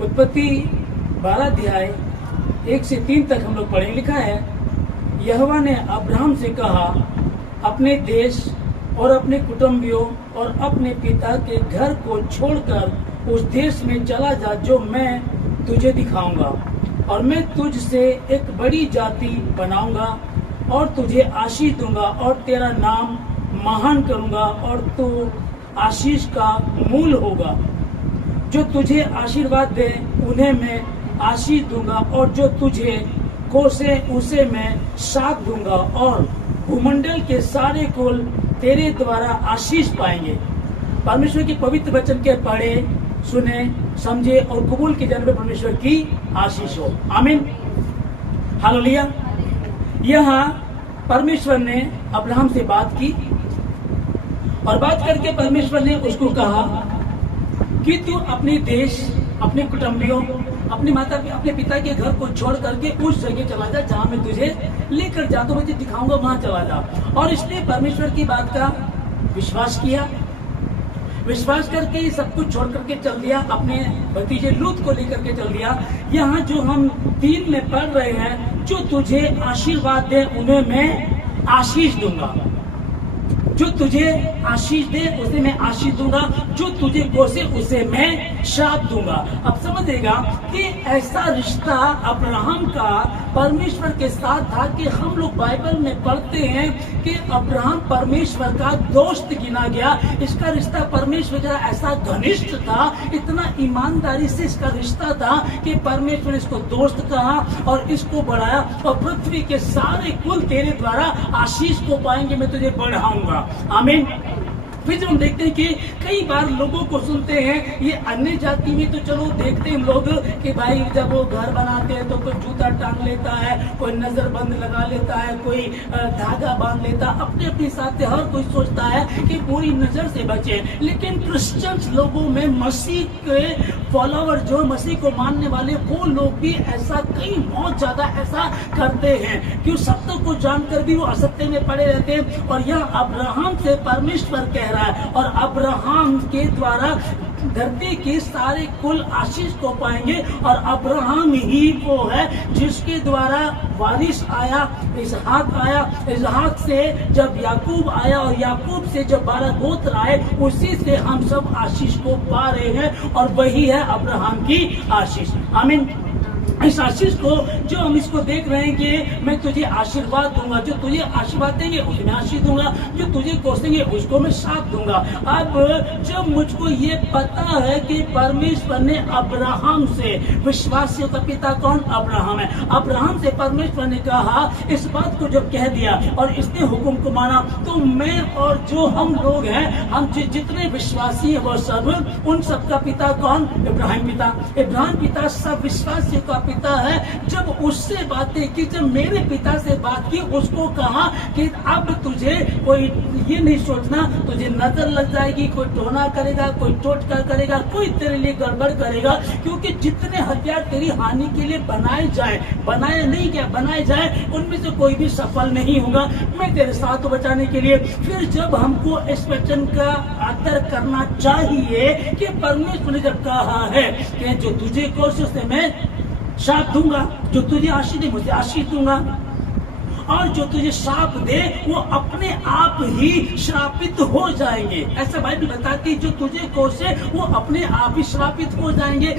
उत्पत्ति 12 अध्याय 1 से 3 तक हम लोग पढ़े। लिखा है, यहोवा ने अब्राहम से कहा, अपने देश और अपने कुटुंबियों और अपने पिता के घर को छोड़कर उस देश में चला जा जो मैं तुझे दिखाऊंगा, और मैं तुझसे एक बड़ी जाति बनाऊंगा और तुझे आशीष दूंगा और तेरा नाम महान करूंगा और तू आशीष का मूल होगा। जो तुझे आशीर्वाद दे उन्हें मैं आशीष दूंगा और जो तुझे कोसे उसे मैं शाप दूंगा, और भूमंडल के सारे कुल तेरे द्वारा आशीष पाएंगे। परमेश्वर की पवित्र वचन के पढ़े, सुने, समझे और कबूल के जन्म परमेश्वर की आशीष हो। आमीन, हालेलुया। यहाँ परमेश्वर ने अब्राहम से बात की और बात करके परमेश्वर ने उसको कहा कि तू अपने देश, अपने कुटुंबियों, अपने अपने पिता के घर को छोड़ करके उस जगह चला जा जहां मैं तुझे लेकर जा, तो मुझे दिखाऊंगा, वहां चला जा। और इसने परमेश्वर की बात का विश्वास किया, विश्वास करके सब कुछ छोड़ करके चल दिया, अपने भतीजे लूत को लेकर के चल दिया। यहाँ जो हम 3 में पढ़ रहे हैं, जो तुझे आशीर्वाद दे उन्हें मैं आशीष दूंगा, जो तुझे आशीष दे उसे मैं आशीष दूंगा, जो तुझे कोसे उसे मैं श्राप दूंगा। अब समझेगा कि ऐसा रिश्ता अब्राहम का परमेश्वर के साथ था कि हम लोग बाइबल में पढ़ते हैं कि अब्राहम परमेश्वर का दोस्त गिना गया। इसका रिश्ता परमेश्वर का ऐसा घनिष्ठ था, इतना ईमानदारी से इसका रिश्ता था कि परमेश्वर इसको दोस्त कहा और इसको बढ़ाया, और पृथ्वी के सारे कुल तेरे द्वारा आशीष को पाएंगे, मैं तुझे बढ़ाऊंगा। आमीन। फिर जब हम देखते हैं कि कई बार लोगों को सुनते हैं, ये अन्य जाति में तो चलो देखते हैं लोग कि भाई जब वो घर बनाते हैं तो कोई जूता टांग लेता है, कोई नजरबंद लगा लेता है, कोई धागा बांध लेता है, अपने अपने साथ हर कोई सोचता है कि पूरी नजर से बचे। लेकिन क्रिश्चियंस लोगों में, मसीह के फॉलोवर जो मसीह को मानने वाले, वो लोग भी ऐसा कई बहुत ज्यादा ऐसा करते हैं कि सत्य को जानकर भी वो असत्य में पड़े रहते हैं। और यह अब्राहम से परमेश्वर कह रहा है, और अब्राहम के द्वारा धरती के सारे कुल आशीष को पाएंगे, और अब्राहम ही वो है जिसके द्वारा वारिस आया, इसहाक आया, इसहाक से जब याकूब आया और याकूब से जब 12 गोत्र आए, उसी से हम सब आशीष को पा रहे हैं, और वही है अब्राहम की आशीष। आमीन। इस आशीष को जो हम इसको देख रहे हैं कि मैं तुझे आशीर्वाद दूंगा, जो तुझे आशीर्वाद देंगे उसे मैं आशीष दूंगा, जो तुझे कोसेंगे उसको मैं शाप दूंगा। अब जब मुझको ये पता है कि परमेश्वर ने अब्राहम से, विश्वासियों का पिता कौन? अब्राहम है। अब्राहम से परमेश्वर ने कहा, इस बात को जब कह दिया और इसने हुक्म को माना, तो मैं और जो हम लोग हैं, हम जितने विश्वासी हैं वो सब, उन सबका पिता कौन? इब्राहिम पिता। इब्राहिम पिता सब विश्वासियों का पिता है। जब उससे बातें की, जब मेरे पिता से बात की, उसको कहा कि अब तुझे कोई ये नहीं सोचना, तुझे नजर लग जाएगी, कोई टोना करेगा, कोई टोटका करेगा, कोई तेरे लिए गड़बड़ करेगा, क्योंकि जितने हथियार तेरी हानि के लिए बनाए नहीं क्या बनाए जाए, उनमें से कोई भी सफल नहीं होगा। मैं तेरे साथ बचाने के लिए। फिर जब हमको इस वचन का आदर करना चाहिए कि परमेश्वर ने जब कहा है कि जो तुझे कोशिश से मैं शाप दूंगा, जो तुझे आशीष दे मुझे आशीष दूंगा, और जो तुझे श्राप दे वो अपने आप ही श्रापित हो जाएंगे। ऐसा बाइबल बताती है, जो तुझे कोसे वो अपने आप ही श्रापित हो जाएंगे।